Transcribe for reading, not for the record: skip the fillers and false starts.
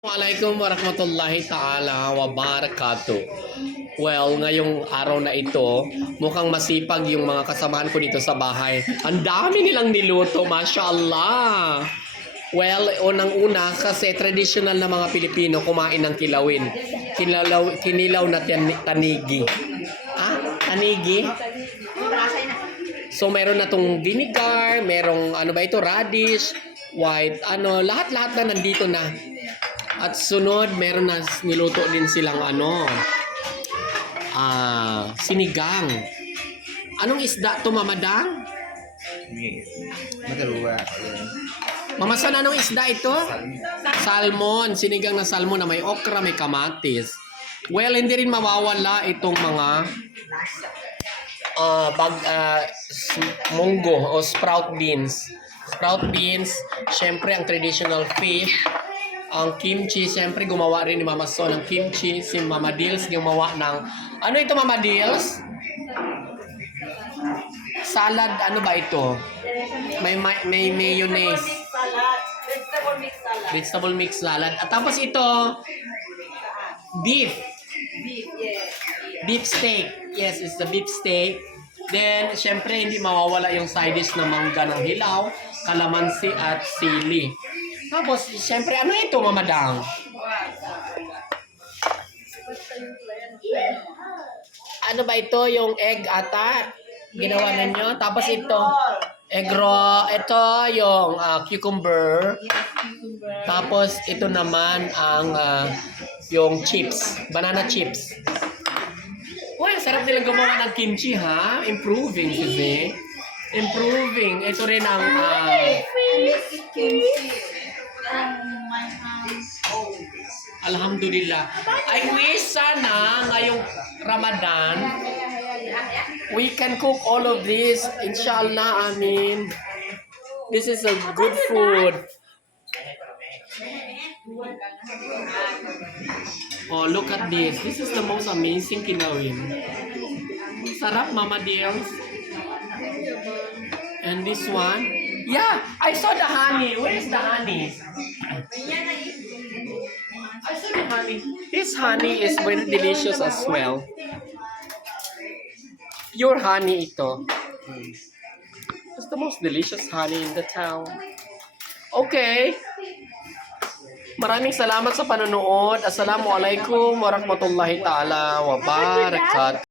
Assalamualaikum warahmatullahi ta'ala wabarakatuh. Well, ngayong araw na ito, mukhang masipag yung mga kasamahan ko dito sa bahay. Ang dami nilang niluto, masya Allah. Well, unang-una kasi traditional na mga Pilipino kumain ng kilawin. Kinilaw na tanigi. Tanigi? So, meron na tong vinegar, merong ano ba ito, radish, white, lahat-lahat na nandito na. At sunod, meron na niluto din silang sinigang. Anong isda to, Mamadang? Mataruwa. Mamasan, anong isda ito? Salmon. Sinigang na salmon na may okra, may kamatis. Well, hindi rin mawawala itong mga munggo o sprout beans. Sprout beans, syempre ang traditional fish. Ang kimchi, siyempre gumawa rin ni Mama So ng kimchi. Si Mama Dils gumawa ng... Ano ito, Mama Dils? Salad, ano ba ito? May mayonnaise. Vegetable mix salad. At tapos ito, beef. Beef steak. Yes, it's the beef steak. Then, syempre, hindi mawawala yung side dish na mangga ng hilaw, kalamansi at sili. Tapos, siyempre, ano ito, Mamadang? Ano ba ito? Yung egg ata? Ginawa ninyo? Tapos ito, egg roll. Ito, yung cucumber. Tapos, ito naman ang yung chips. Banana chips. Uy, sarap nilang gumawa ng kimchi, ha? Improving, kasi. Improving. Ito rin ang... Alhamdulillah. I wish sana ngayong Ramadan we can cook all of this. Inshallah, amin. This is a good food. Oh, look at this. This is the most amazing kinawin. Sarap, Mama Deals. And this one? Yeah, I saw the honey. Where is the honey? I saw the honey. This honey is very delicious as well. Pure honey ito. It's the most delicious honey in the town. Okay. Maraming salamat sa panonood. Assalamualaikum warahmatullahi ta'ala wabarakatuh.